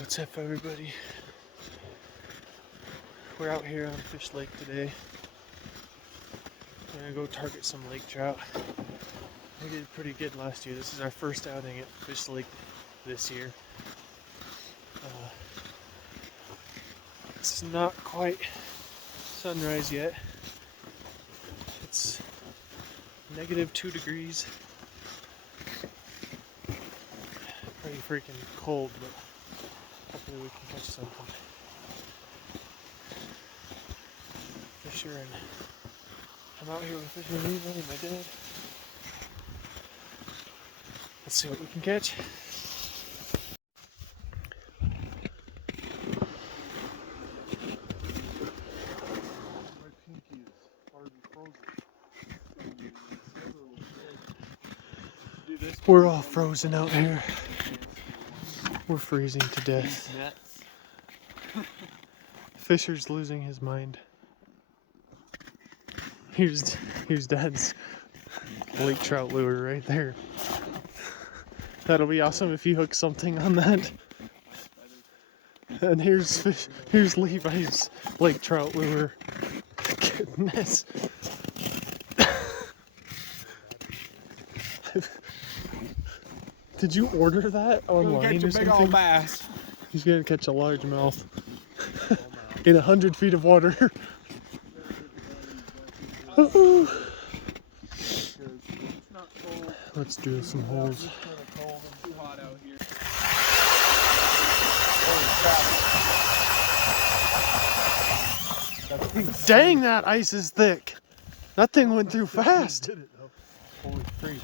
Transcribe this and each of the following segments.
What's up, everybody? We're out here on Fish Lake today. We're gonna go target some lake trout. We did pretty good last year. This is our first outing at Fish Lake this year. It's not quite sunrise yet. It's -2 degrees. Pretty freaking cold, but hopefully we can catch something. Fisher and I'm out here with Fisher and Eva and my dad. Let's see what we can catch. My pinky is already frozen. We're all frozen out here. We're freezing to death. Fisher's losing his mind. Here's Dad's lake trout lure right there. That'll be awesome if you hook something on that. And here's Levi's lake trout lure. Goodness. Did you order that online or something? Old bass. He's gonna catch a largemouth in 100 feet of water. Let's do some holes. Dang, that ice is thick. That thing went through fast. Holy freak.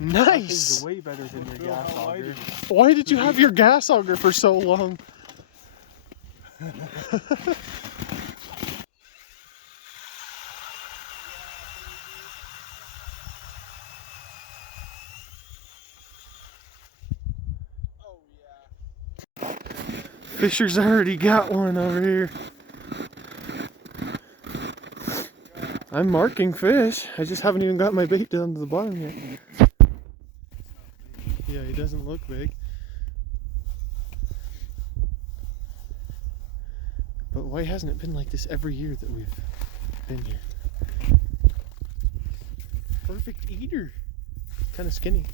Nice. Way better than your gas auger. Why did you have your gas auger for so long? Fisher's already got one over here. I'm marking fish. I just haven't even got my bait down to the bottom yet. Yeah, he doesn't look big. But why hasn't it been like this every year that we've been here? Perfect eater. Kind of skinny.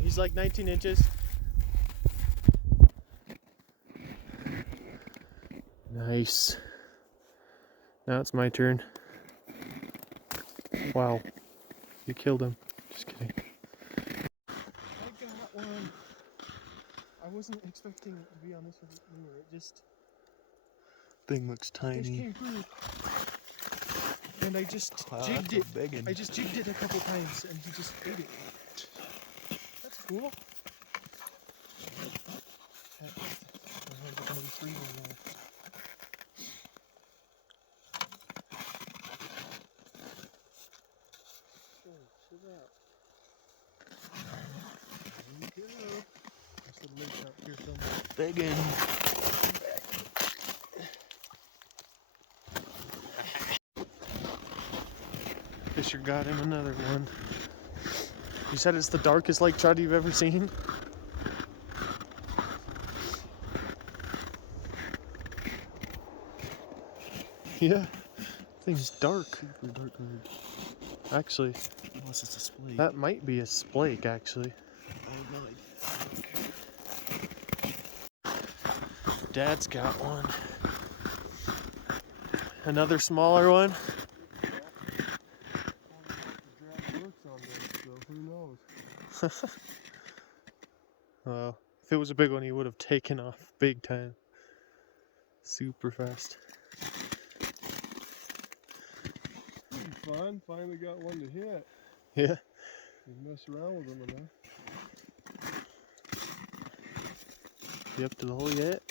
He's like 19 inches. Nice. Now it's my turn. Wow. You killed him. Just kidding. I got one. I wasn't expecting it to be on this lure. It just... Thing looks tiny. Just came through. And I just jigged it. I just jigged it a couple times and he just ate it. That's cool. My hands are gonna be freezing now. Chill out. There you go. There's a lake out here somewhere. Begging. Fisher got him another one. You said it's the darkest lake trout you've ever seen? Yeah, thing's dark. Super dark. Actually, unless it's a splake. That might be a splake, actually. I have no idea. Dad's got one. Another smaller one. Well, if it was a big one, he would have taken off big time. Super fast. Fun, finally got one to hit. Yeah. You mess around with them enough. You up to the hole yet?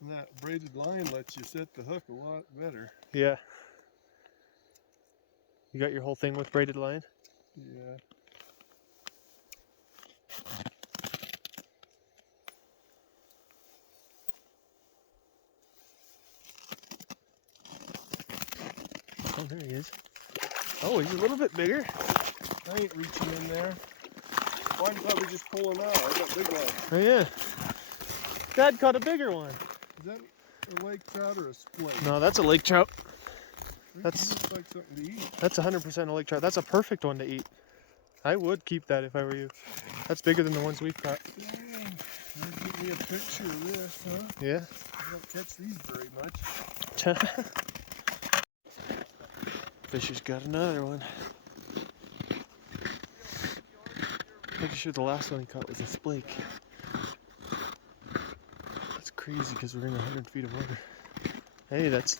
And that braided line lets you set the hook a lot better. Yeah. You got your whole thing with braided line? Yeah. Oh, there he is. Oh, he's a little bit bigger. I ain't reaching in there. Well, I'm probably just pulling out. I got big ones. Oh yeah. Dad caught a bigger one. Is that a lake trout or a splake? No, that's a lake trout. It That's looks like something to eat. That's 100% a lake trout. That's a perfect one to eat. I would keep that if I were you. That's bigger than the ones we've caught. Dang. Give me a picture of this, huh? Yeah. I don't catch these very much. Fisher's got another one. Pretty sure the last one he caught was a splake. That's crazy because we're in 100 feet of water. Hey, that's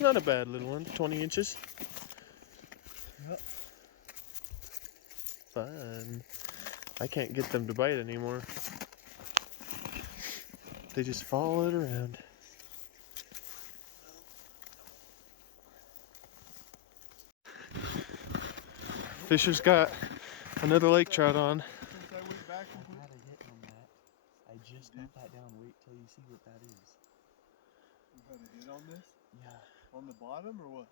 not a bad little one. 20 inches. Yep. Fun. I can't get them to bite anymore. They just follow it around. Fisher's got another lake trout on. Since I went back and I had a hit on that. I just got that down. Wait till you see what that is. you had a hit on this? Yeah. On the bottom or what?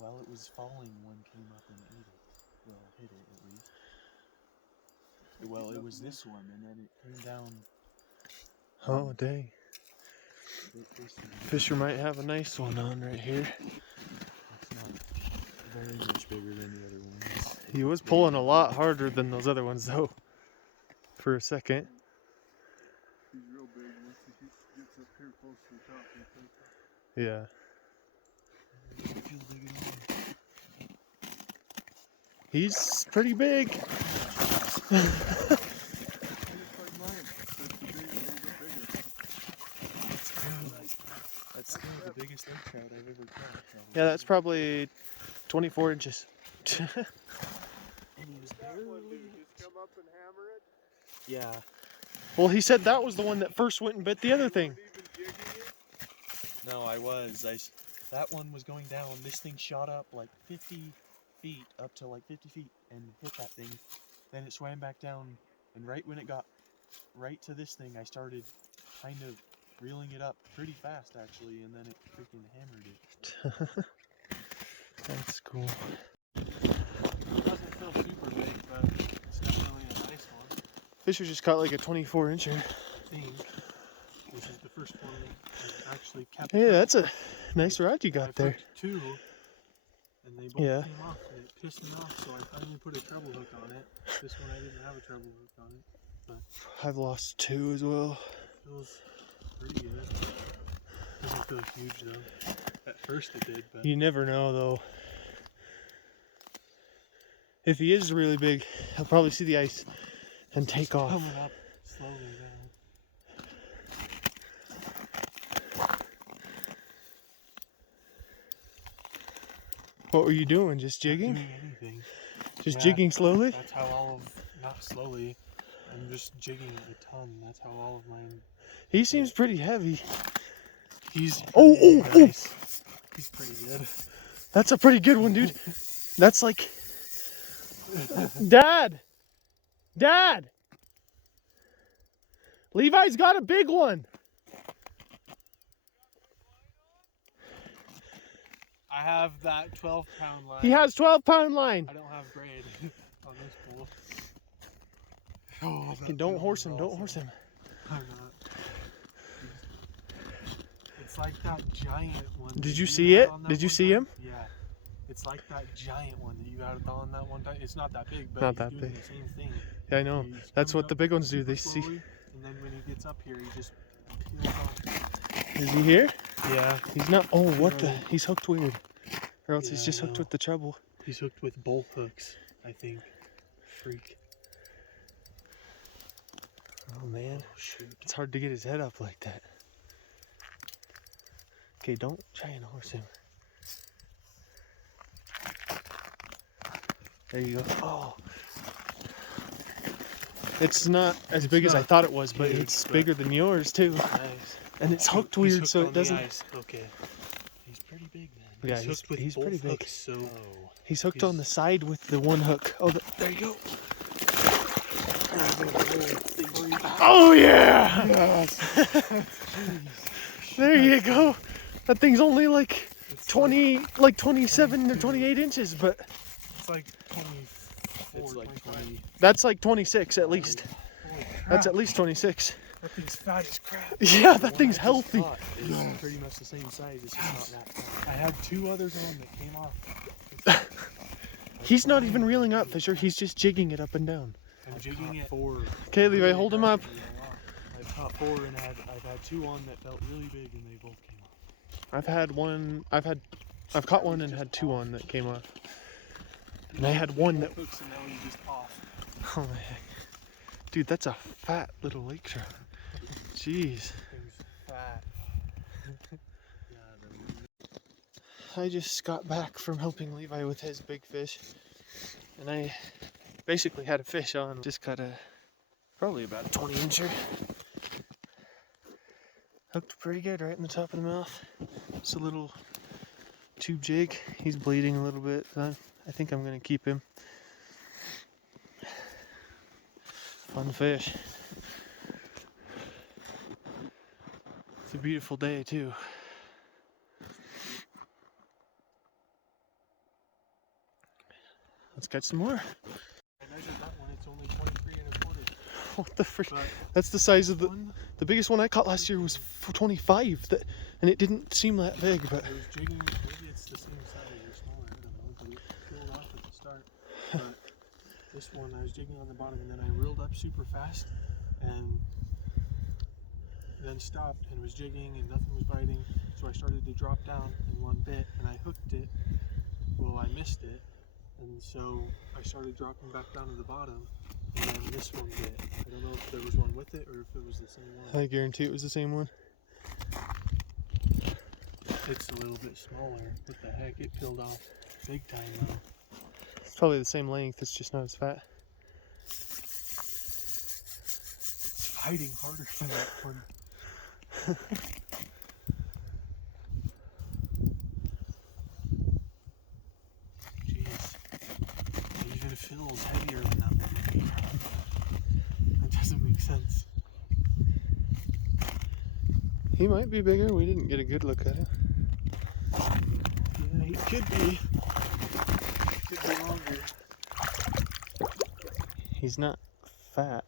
Well, it was falling. One came up and ate it. Well, hit it at least. Well, it was this one, and then it came down. Oh, dang. This one. Fisher might have a nice one on right here. It's not very much bigger than the other ones. He was pulling a lot harder than those other ones though. For a second. He's real big once he gets up here close to the top. Yeah. He's pretty big. That's still the biggest lake trout I've ever caught. Probably. Yeah, that's probably 24 inches. And he was That one, barely. dude, just come up and hammer it. Yeah. Well, he said that was the one that first went and bit the other thing. Even jigging it. No, I was. That one was going down. This thing shot up like 50 feet, up to like 50 feet, and hit that thing. Then it swam back down, and right when it got right to this thing, I started kind of reeling it up pretty fast, actually, and then it freaking hammered it. That's cool. It doesn't feel super big, but it's definitely a nice one. Fisher just caught like a 24 incher. I think this is the first one that actually kept. Yeah, that's a nice rod you I got there. hooked two, and they both Yeah. came off, and it pissed me off. So I finally put a treble hook on it. This one I didn't have a treble hook on it. I've lost 2 as well. Feels pretty good. Doesn't feel huge though. At first it did, but You never know though. If he is really big, he'll probably see the ice and take off. coming up slowly now. What were you doing? Just jigging? Doing anything. Just Yeah. jigging slowly? That's how all of, not slowly, I'm just jigging a ton. That's how all of mine. He seems pretty heavy. He's Oh, pretty oh, nice. He's pretty good. That's a pretty good one, dude. That's like... Dad! Dad! Levi's got a big one. I have that 12-pound line. He has 12-pound line. I don't have grade on this pool. Oh, Okay, don't horse him, don't horse him. I'm not. It's like that giant one. Did that you see had it? on that Did you one see time. him? Yeah. It's like that giant one that you had on that one time. It's not that big, but Not he's that doing big. the same thing. Yeah, I know. He's That's coming what the up big ones do. super They see. slowly, and then when he gets up here, he just peels off. Is he here? Yeah. He's not. Oh, what the? Really? He's hooked weird. Or else he's Yeah, just I hooked know. with the treble. He's hooked with both hooks, I think. Freak. Oh, man. Oh, shoot. It's hard to get his head up like that. Okay, don't try and horse him. There you go. Oh. It's not as big as I not thought it was, but huge, it's but- bigger than yours, too. Nice. And it's hooked He's weird, hooked so on it the doesn't... ice. Okay. He's pretty big then. Yeah, He's hooked with he's both pretty big. hooks, so He's hooked on the side with the one hook. Oh, there you go. Oh, yeah! yes. There you go. That thing's only like It's 20, like 27 or 28 inches, but It's like 24, It's like 25. 20. that's like 26 at least. Holy crap. That's at least 26. That thing's fat as crap. Yeah, The that one thing's I just healthy. caught is Yes. pretty much the same size. It's just Yes. not that fat. I had 2 others on that came off. He's not even reeling up, Fisher. He's just jigging it up and down. I'm I've jigging caught it. 4. Okay, Levi, hold him up. I've caught 4 and I've had 2 on that felt really big and they both came off. I've caught one and had 2 on that came off. And I had one that, hooks and now he's just off. oh my heck. Dude, that's a fat little lake trout. Jeez. Thing's fat. I just got back from helping Levi with his big fish. And I basically had a fish on. Just got probably about a 20 incher. Hooked pretty good right in the top of the mouth. It's a little tube jig. He's bleeding a little bit. I think I'm gonna keep him. Fun fish. It's a beautiful day too. Let's catch some more. I measured that one. It's only 23 and a quarter. What the frick? But That's the size of this the one, biggest one I caught last year was 25. And it didn't seem that big, but I was jigging. Maybe it's the same size or smaller. I don't know. But it peeled off at the start. But this one, I was jigging on the bottom, and then I reeled up super fast, and then stopped and was jigging, and nothing was biting. So I started to drop down, and one bit, and I hooked it. Well, I missed it, and so I started dropping back down to the bottom, and then this one bit. I don't know if there was one with it or if it was the same one. I guarantee it was the same one. It's a little bit smaller. What the heck? It peeled off big time though. It's probably the same length, it's just not as fat. It's fighting harder than that one. Jeez. It even feels heavier than that one. That doesn't make sense. He might be bigger, we didn't get a good look at him. Yeah, he could be. Could be longer. He's not fat.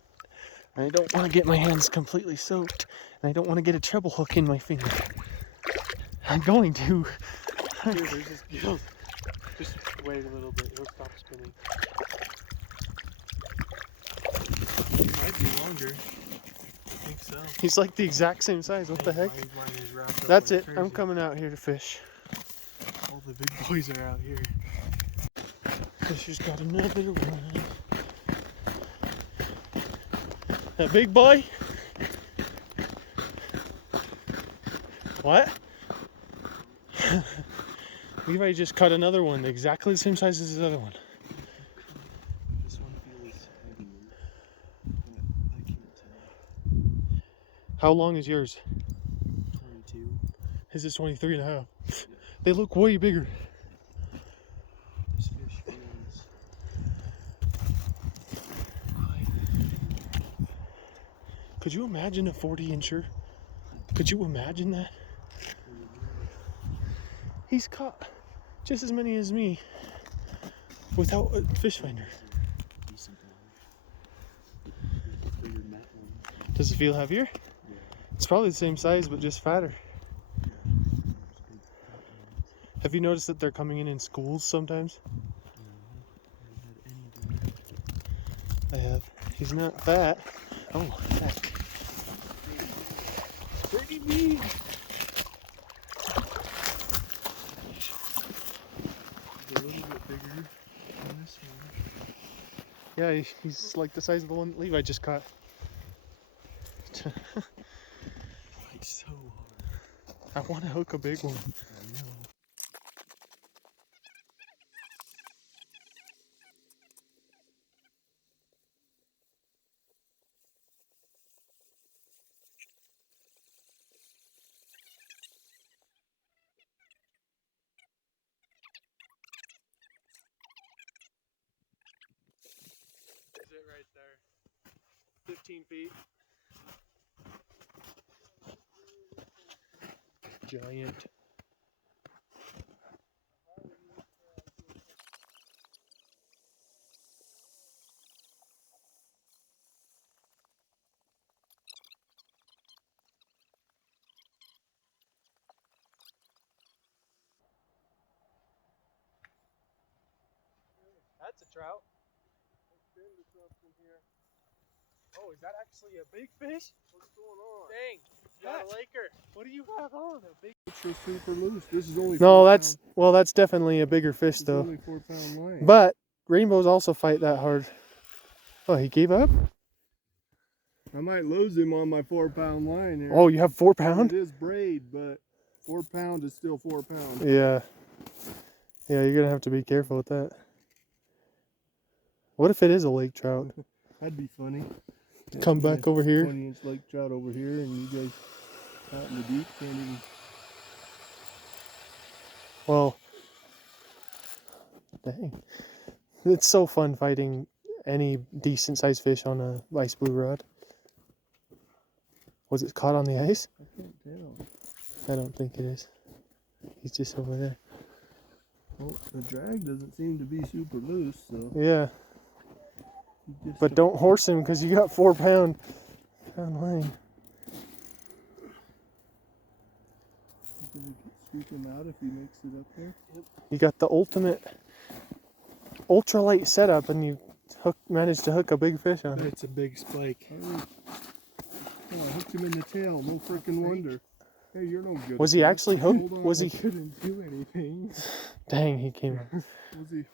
And I don't want to get my hands completely soaked. And I don't want to get a treble hook in my finger. I'm going to. Here, there's this gill. Just wait a little bit, he'll stop spinning. It might be longer. I think so. He's like the exact same size, what the heck? Mine is wrapped up That's like it, I'm crazy. coming out here to fish. All the big boys are out here. Fisher's got another one. That big boy? What? Levi just caught another one, exactly the same size as his other one. This one feels heavier, but I can't tell. How long is yours? 22. His is 23 and a half. They look way bigger. This fish feels Could you imagine a 40 incher? Could you imagine that? He's caught just as many as me without a fish finder. decent one. Bigger than that one. Does it feel heavier? Yeah. It's probably the same size, but just fatter. Yeah. There's big fat ones. Have you noticed that they're coming in schools sometimes? No, I haven't had any of them. I have. He's not fat. Oh, heck. Pretty big. He's a little bit bigger than this one. Yeah, he's like the size of the one that Levi just caught. Fights so hard. I want to hook a big one. I know. Is it right there? 15 feet. Giant. that's a trout. Oh, is that actually a big fish? What's going on? Dang, you got a laker. What do you have on? A big. Ultra super loose. This is only No, 4 that's, pound. well, that's definitely a bigger fish It's though. only 4 pound line. But rainbows also fight that hard. Oh, he gave up? I might lose him on my 4 pound line here. Oh, you have 4 pound? It is braid, but 4 pound is still 4 pound. Yeah. Yeah, you're gonna have to be careful with that. What if it is a lake trout? That'd be funny. Come back over here. 20-inch lake trout over here, and you guys out in the deep can't even. Well, dang. It's so fun fighting any decent sized fish on a ice blue rod. Was it caught on the ice? I can't tell. I don't think it is. He's just over there. Well, the drag doesn't seem to be super loose, so. Yeah, You just but don't horse him because you got 4 pound line. You're gonna scoop him out if he makes it up there. You got the ultimate ultralight setup and you managed to hook a big fish on it. It's a big spike. Oh, I hooked him in the tail. No freaking wonder. Hey, you're no good. Was at he that. actually hooked? Hold on, Was I he? couldn't do anything. Dang, he came out. Was he?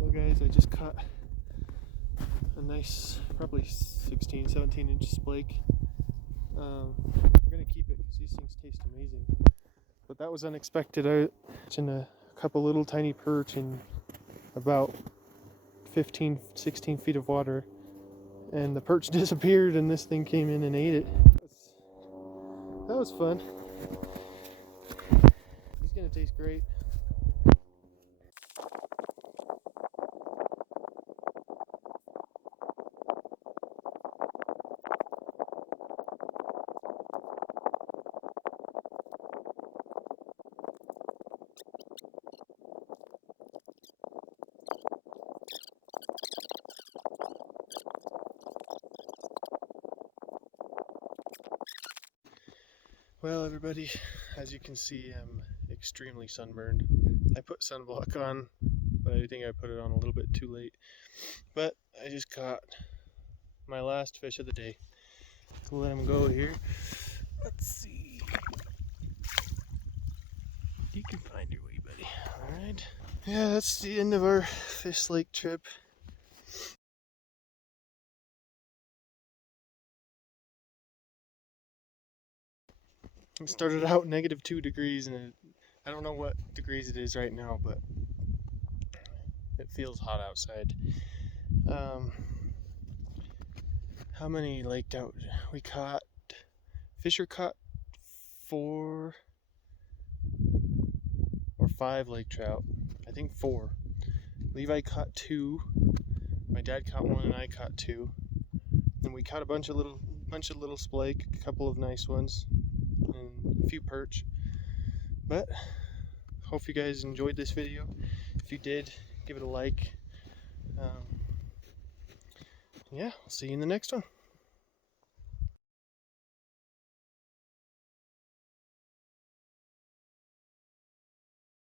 Well guys, I just caught a nice, probably 16, 17 inch splake. I'm going to keep it because these things taste amazing. But that was unexpected. I was in a couple little tiny perch in about 15, 16 feet of water. And the perch disappeared and this thing came in and ate it. That was fun. He's going to taste great. Well, everybody, as you can see, I'm extremely sunburned. I put sunblock on, but I think I put it on a little bit too late. But I just caught my last fish of the day. We'll let him go here. Let's see. You can find your way, buddy. Alright. Yeah, that's the end of our fish lake trip. It started out -2 degrees, and I don't know what degrees it is right now, but it feels hot outside. How many lake trout we caught? Fisher caught 4 or 5 lake trout. I think 4. Levi caught 2. My dad caught 1, and I caught 2. And we caught a bunch of little splake, a couple of nice ones, and a few perch. But hope you guys enjoyed this video. If you did, give it a like. Yeah, I'll see you in the next one.